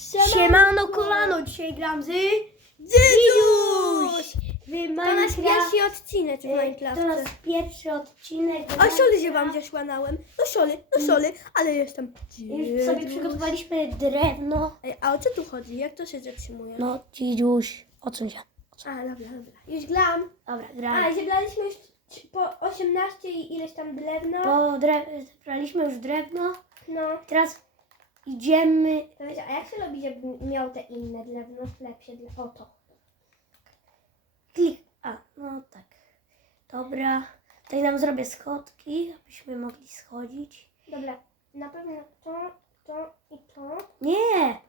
Siemano kolano, dzisiaj gram z Dzidziuś! W To nasz Minecraft- pierwszy odcinek w E, To nasz pierwszy odcinek. A sioli się wam gdzieś łanałem. No sioli, no sioli, ale jestem. Już sobie przygotowaliśmy drewno. Ej, A o co tu chodzi? Jak to się zatrzymuje? No, Dzidziuś, odsuń się. A, dobra, dobra. Już gram. Dobra, A, gramy. zebraliśmy już po 18 i ileś tam drewna. Bo drew... zebraliśmy już drewno. No. Teraz idziemy. A jak się robi, żeby miał te inne drewno lepsze dla... O to. Klik. A, no tak. Dobra. Tutaj nam zrobię schodki, abyśmy mogli schodzić. Dobra, na pewno to, to i to. Nie!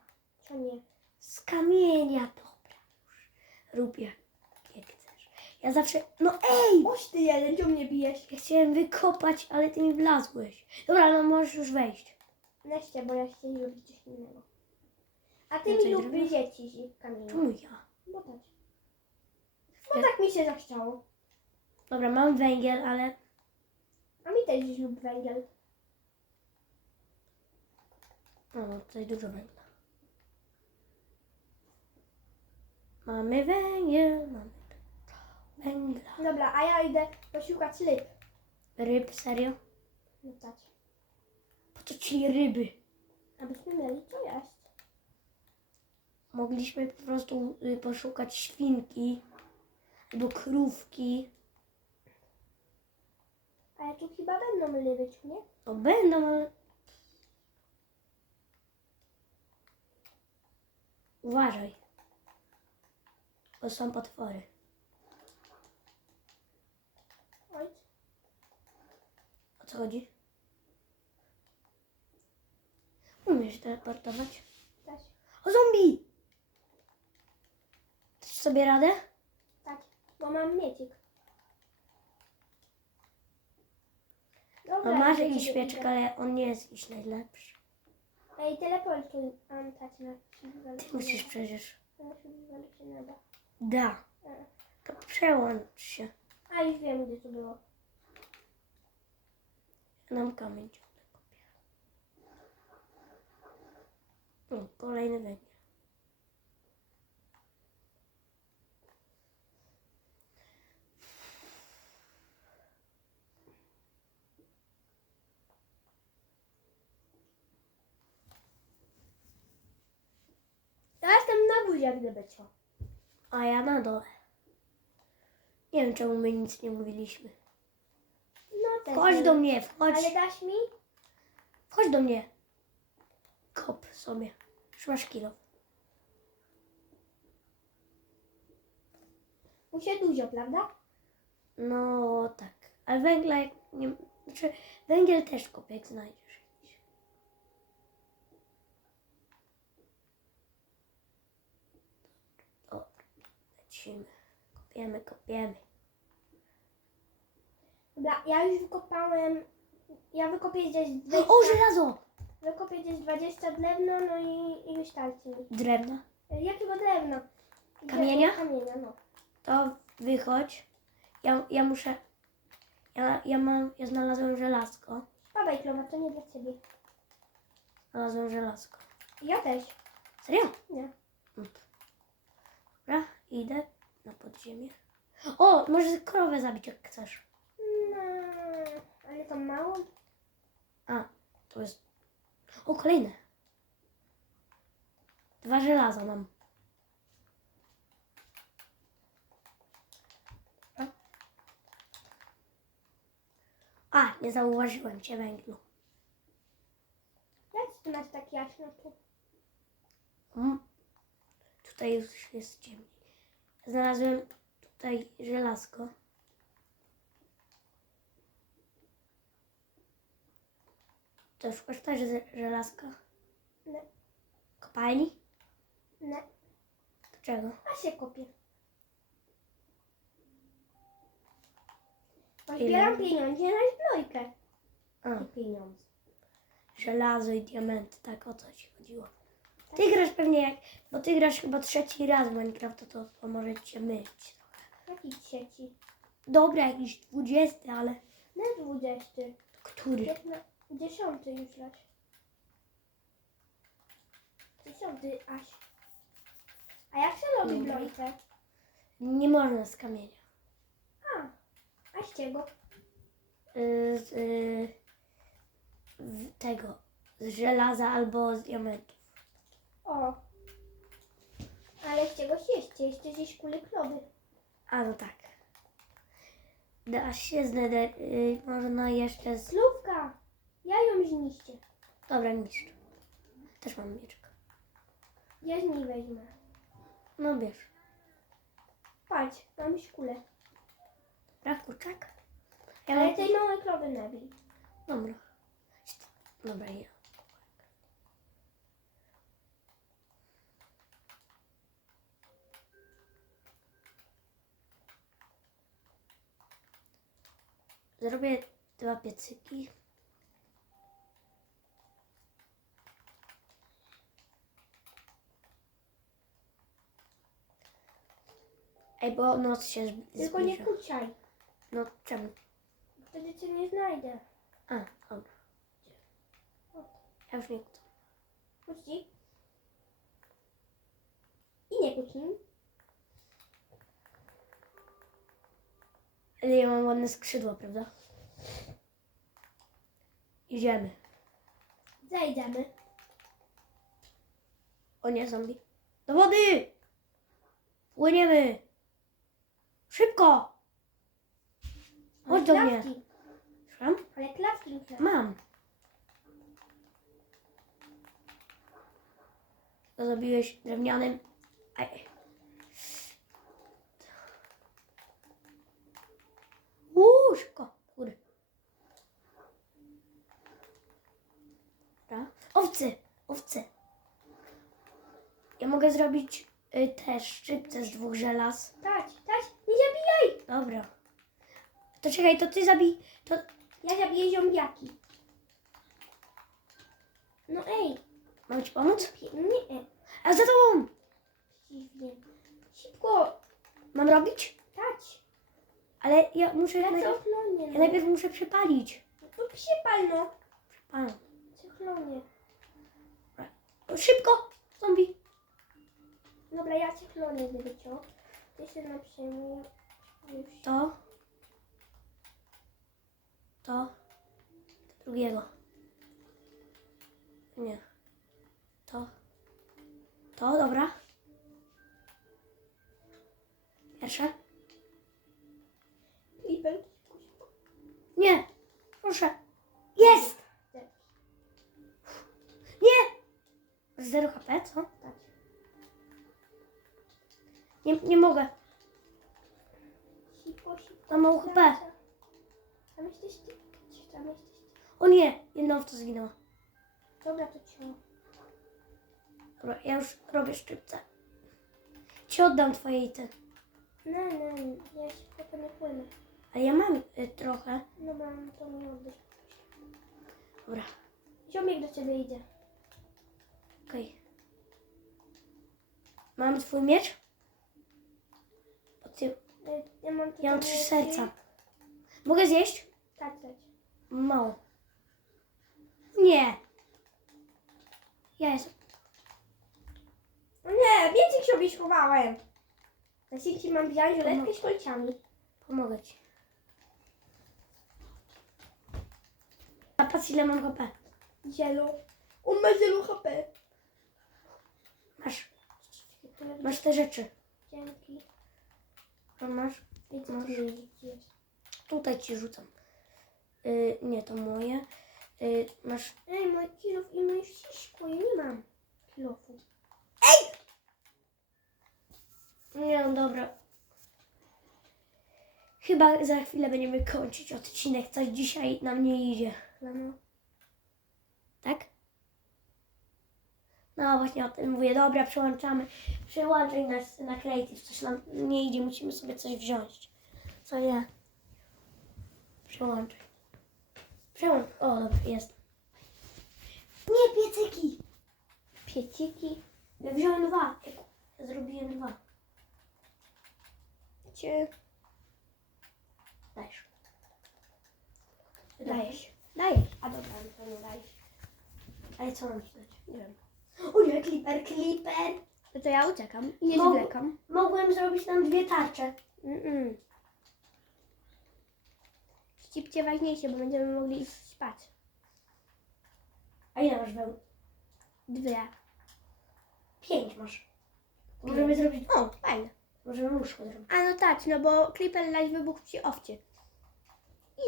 Co nie? Z kamienia, dobra już. Rób jak, jak chcesz. Ja zawsze. No ej! Oś ty jeden, czemu mnie bijesz? Ja chciałem wykopać, ale ty mi wlazłeś. Dobra, no możesz już wejść. Neście, bo ja chcieli robić coś innego. A ty Więcej mi lub drewna? dzieci kamienia. Czemu ja? Bo tak. Bo tak mi się zachciało. Dobra, mam węgiel, ale. A mi też dziś lub węgiel. No, tutaj dużo węgla. Mamy węgiel, mamy dużo węgla. Dobra, a ja idę poszukać ryb. Ryb, serio? No tak. Co ci ryby? Abyśmy mieli co jeść. Mogliśmy po prostu y, poszukać świnki albo krówki. Ale tu chyba będą ryby, czy nie? No będą, ale... Uważaj. To są potwory. Oj. O co chodzi? Umiesz teleportować? Też. O zombie! Dasz sobie radę? Tak. Bo mam miecik. Dobra, No masz jakiś idę. ale on nie jest jakiś najlepszy. Ej, teleportuj. Am, tak, na. Ty musisz przecież. Się. Da. To przełącz się. A już wiem, gdzie to było. Ja nam kamień ciągle kopię. O, kolejny węgiel. Ja jestem na górze, gdyby co. A ja na dole. Nie wiem, czemu my nic nie mówiliśmy. No też. Nie. do mnie, wchodź. Ale dasz mi? Chodź do mnie. Kop sobie. Już masz kilo. Muszę dużo, prawda? No tak. Ale węgla jak nie... Znaczy, węgiel też kop, jak znajdziesz. Dobra, lecimy. Kopiemy, kopiemy. Dobra, ja już wykopałem. Ja wykopię gdzieś 20, O, żelazo! Wykopię gdzieś 20 drewno, no i, i już starczy mi. Drewno. Jakiego drewna? Drewno, Kamienia? Kamienia, no. To wychodź. Ja, ja muszę... Ja, ja mam... Ja znalazłem żelazko. Spadaj, Klowa, to nie dla ciebie. Znalazłem żelazko. Ja też. Serio? Nie. Dobra, idę na podziemie. O, możesz krowę zabić jak chcesz. No, ale to mało. A, to jest... O, kolejne. Dwa żelaza mam. A, nie zauważyłem cię węglu. Jak ty masz tak jaśno tu? Mm. Tutaj już jest ciemniej. Znalazłem tutaj żelazko. To szukasz też żelazka? Nie. Kopalni? Nie. Do czego? A się kopię. Ile? Zbieram pieniądze na zbrojkę. A, I pieniądze. żelazo i diamenty, tak o co ci chodziło. Ty grasz pewnie jak, bo ty grasz chyba trzeci raz w Minecrafta, to, to może ci się mylić. Jaki trzeci? Dobra, jakiś dwudziesty, ale Nie dwudziesty. który? Dziesiąty już raz. Ty co ty, Aś? A jak się robi blojce? Nie można z kamienia. A, a z czego? Y, z y, tego, z żelaza albo z diamentów. O. Ale z czegoś jeszcze, jeszcze gdzieś kule klowy. A no tak. Da się z nether, y, można jeszcze z... Slówka! Ja ją zniszczę. Dobra, niszcz. Też mam mieczek. Ja z niej wezmę. No bierz. Patrz, mam szkulę. Dobra, kurczak. Ja Ale mam... tej małej krowy nabij. Dobra. Dobra, ja. Zrobię dwa piecyki. Ej, bo noc się zb- Tylko nie zbliża. kuczaj. No czemu? Wtedy cię nie znajdę. A, dobra. Ja już nie kucam. Kuci. I nie kuć nim. Ale ja mam ładne skrzydła, prawda? Idziemy. Zajdziemy. O nie, zombie. Do wody! Płyniemy! Szybko! Chodź do mnie. Słucham? Ale klawki muszę. Mam. To zabiłeś drewnianym. Aj. Uuu, szybko. Góry. Dobra. Owce, owce. Ja mogę zrobić y, też szczypce z dwóch żelaz. Tać, tać, nie zabijaj! Dobra. To czekaj, to ty zabij. To Ja zabiję zombiaki. No ej, mam ci pomóc? nie, A za tobą! dziwnie. Szybko, Mam robić? tać. Ale ja muszę. Ja najpierw, coflonie. ja No. najpierw muszę przepalić. No przypal no. Przepalam. Coflonie. O, Szybko! Zombie! Dobra, ja coflonie wyciął. Ty się na. Już. To. To. To drugiego. Nie. To. To, dobra. Pierwsze. Libel. Nie! Proszę. Jest! Nie! Zero HP, co? Tak. Nie, nie mogę. Mam mało HP. Tam. Tam. O nie! Jedna owca zginęła. Dobra, to cię. Dobra, ja już robię szczypce. Ci oddam twoje ity. No, no, ja szybko to nie płynę. Ale ja mam y, trochę. No mam, to nie oddać. Dobra, Ziomek do ciebie idzie. okej. Mam twój miecz? Ty, Ja mam, ja mam trzy serca. Mogę zjeść? Tak, tak. Mało. Nie. Ja jestem. O nie, więcej sobie schowałem. Na sieci mam wziąć żeletkę z kolcami. Pomogę ci. A patrz ile mam HP. Zielo. On ma zielo HP. Masz, masz te rzeczy. Dzięki. To masz. Widzę, Masz. Tutaj ci rzucam. Y, nie, to moje. Y, masz. Ej, mój kilof i mój ściszko, ja nie mam kilofu. Nie, no dobra. Chyba za chwilę będziemy kończyć odcinek. Coś dzisiaj nam nie idzie. No, no. Tak? No właśnie o tym mówię. Dobra, przełączamy. Przełączaj nas na Creative. Coś nam nie idzie. Musimy sobie coś wziąć. Co nie? Przełączaj. Przełącz. O, dobra, jest. Nie, piecyki. Pieciki. Ja wziąłem dwa. Ja zrobiłem dwa. Cię. Dajesz. Dajesz. Dajesz. A dobra, no dajesz. Ale co mam ci dać? Nie wiem. O nie, kliper, kliper. No to ja uciekam i nie zwlekam. Mogłem zrobić nam dwie tarcze. Mm-mm. Ścipcie ważniejsze, bo będziemy mogli iść spać. A ile masz wełny? Dwie. Pięć masz. Możemy zrobić... O, fajne. Możemy łóżko zrobić. A no tak, no bo Clipper Light wybuchł przy owcie.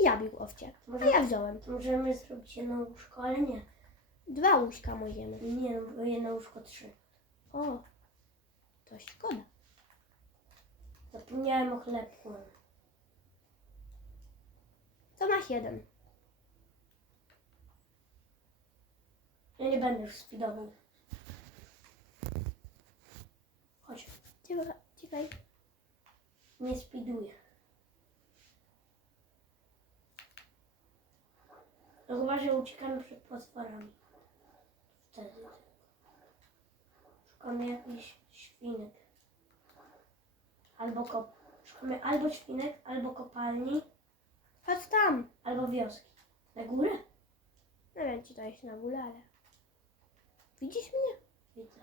I zabił owcie. A Możemy, ja wziąłem. możemy zrobić jedno łóżko, ale nie. Dwa łóżka możemy. Nie, no bo jedno łóżko trzy. O, to szkoda. Zapomniałem o chlebku. To masz jeden. Ja nie będę już speedował. Chodź, Cieka- Czekaj. nie speeduję. No chyba, że uciekamy przed potworami. Wtedy. Szukamy jakichś świnek. Albo kop... Szukamy albo świnek, albo kopalni, Chodź tam. albo wioski. Na górę? Nie wiem, czy to jest na górę, ale... Widzisz mnie? Widzę.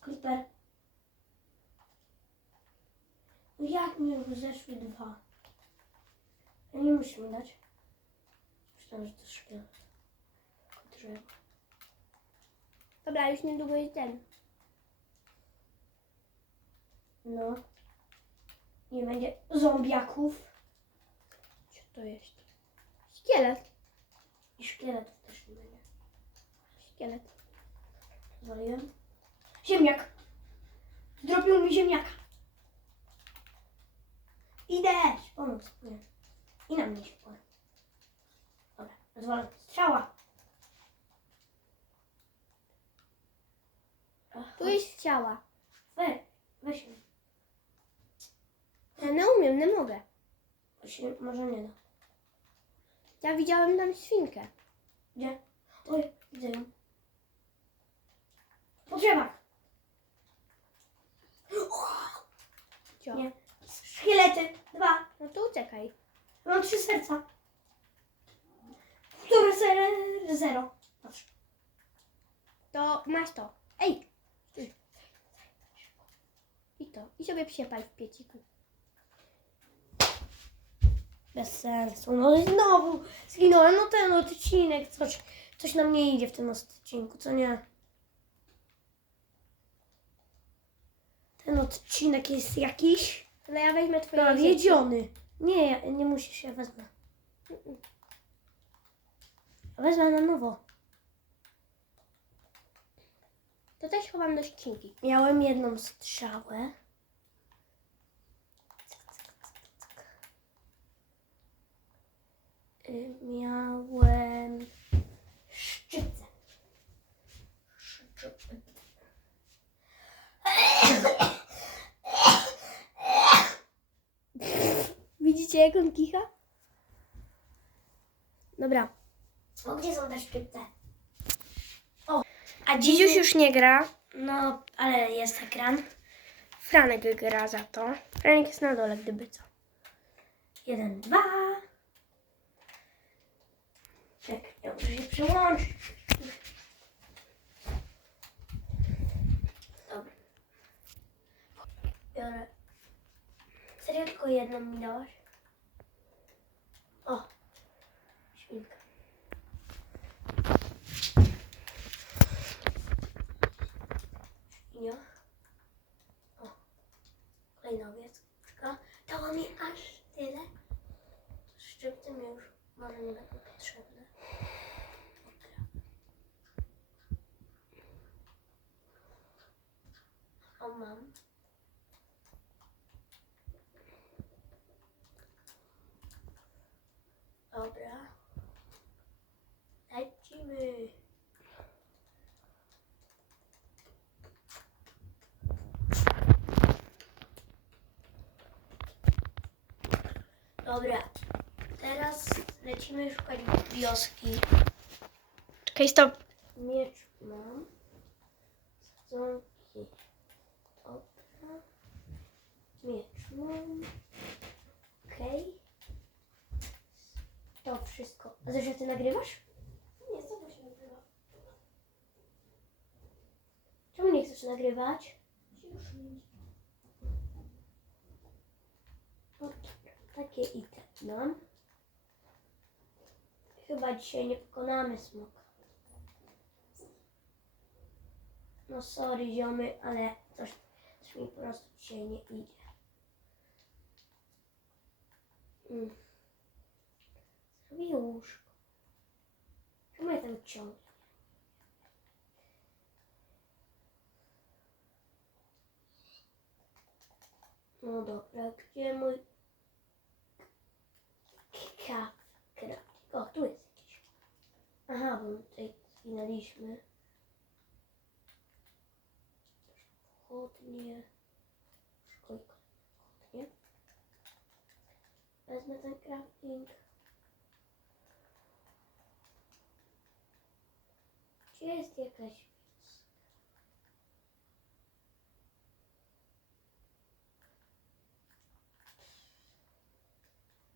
Kliper. No jak mi rozeszły dwa? Nie musimy dać. Myślałem, że to szkielet. Tylko drzewo. Dobra, już niedługo jest ten. No. Nie będzie zombiaków Co to jest? Szkielet. i szkieletów też nie będzie. Szkielet. Zwaliłem. Ziemniak! Zrobił mi ziemniaka. Idę! Pomóc. Nie. I na mnie się pora. Dobra, rozwalam. Strzała! Ach, Tu jest ciała. We, weź. Ja nie umiem, nie mogę. Się może nie da. Ja widziałem tam świnkę. Gdzie? Oj, widzę ją. Po drzewach. Cio. Nie. Szkielety. Dwa. No to uciekaj. Mam trzy serca. Które ser... Zero. Patrz. To masz to. Ej! To. I sobie przypal w pieciku. Bez sensu. No i znowu zginąłem. No ten odcinek. Coś, coś nam nie idzie w tym odcinku, co nie? Ten odcinek jest jakiś No ja weźmę twoje nawiedziony. Nie, ja nie musisz, ja wezmę. Wezmę na nowo. To też chowam do skrzynki. Miałem jedną strzałę. Miałem szczytę. Szczytę. Widzicie jak on kicha? Dobra. O, gdzie są te szczypce? A Dzidziuś już nie gra. No, ale jest ekran. Franek gra za to. Franek jest na dole, gdyby co. Jeden, dwa. Czekaj, ja muszę się przyłączyć. Dobra. Biorę. Serio tylko jedną mi dałaś? O, świnka. Świnia. O, kolejna owieczka. Dała mi aż tyle. Szczypty mi już może nie będą potrzebne. O, mam. Dobra. Lecimy. Dobra. Teraz lecimy szukać wioski. Czekaj, stop. Miecz mam. Sadzonki. Dobra. Miecz mam. Okej. To wszystko. A że ty nagrywasz? Nie, co to się nagrywa? Czemu nie chcesz nagrywać? Już nie. O, takie i te mam. Chyba dzisiaj nie pokonamy smoka. No sorry ziomy, ale coś, coś mi po prostu dzisiaj nie idzie. Mm. Zrobię łóżko. Czemu ja tam ciągle? No dobra, gdzie mój Kraftik. O, tu jest jakiś. Aha, bo tutaj zginęliśmy. Pochodnie. Szkojko. Pochodnie. Wezmę ten crafting. Gdzie jest jakaś?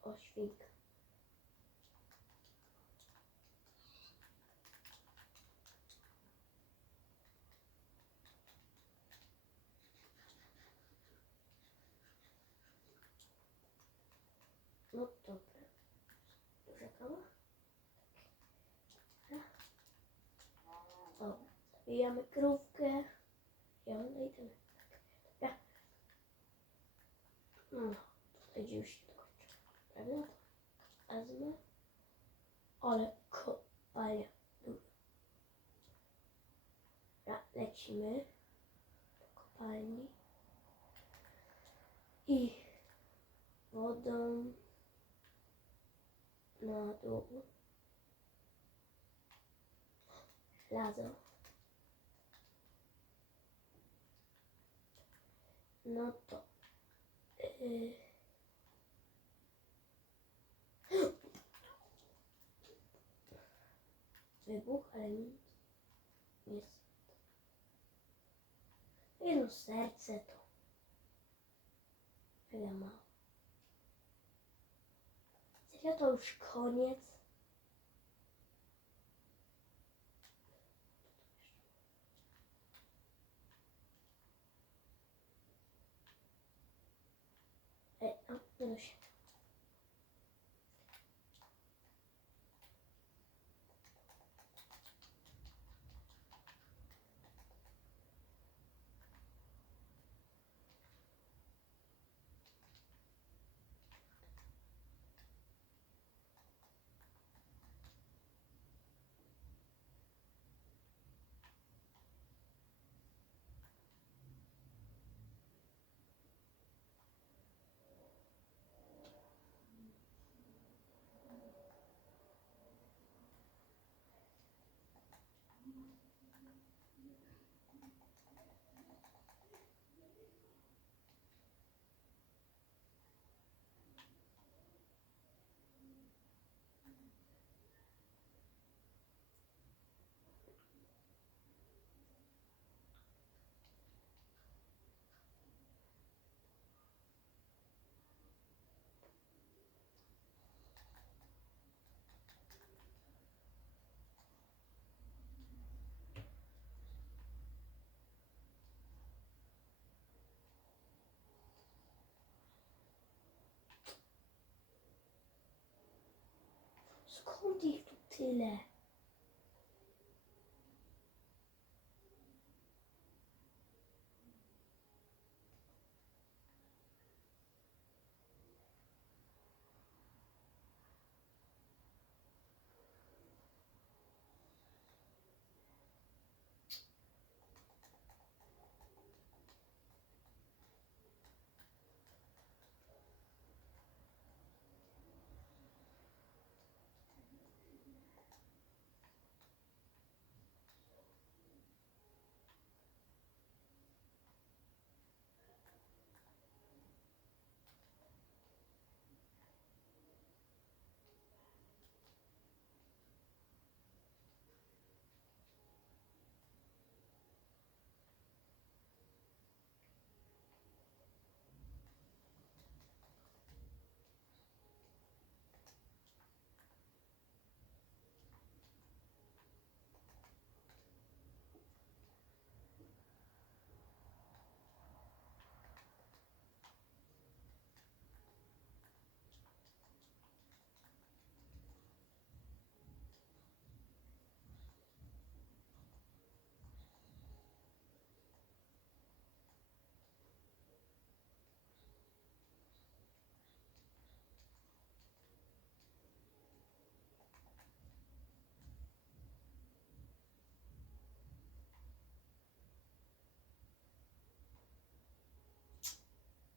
O, świnka. No dobra. Kawa? O, zabijamy krówkę. Ja idziemy. Dobra. No, tutaj już się kończy. Prawda? Wezmę. Ale kopalnia. Dobra, lecimy do kopalni. I wodą na dół. Żelazo. No to. Yy. Wybuch, ale nic. Jest. Jedno serce to. Tyle mało. Serio to już koniec? Ej, a, da się. Skor değil tuttu.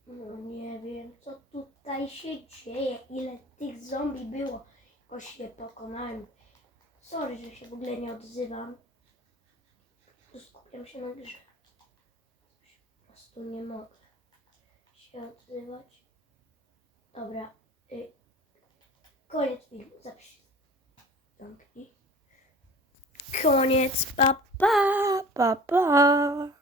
No nie wiem, co tutaj się dzieje, ile tych zombie było. Jakoś je pokonałem. Sorry, że się w ogóle nie odzywam. Tu skupiam się na grze. Po prostu nie mogę się odzywać. Dobra. Y, koniec filmu. Zapisz. Koniec. Pa, pa, pa, pa.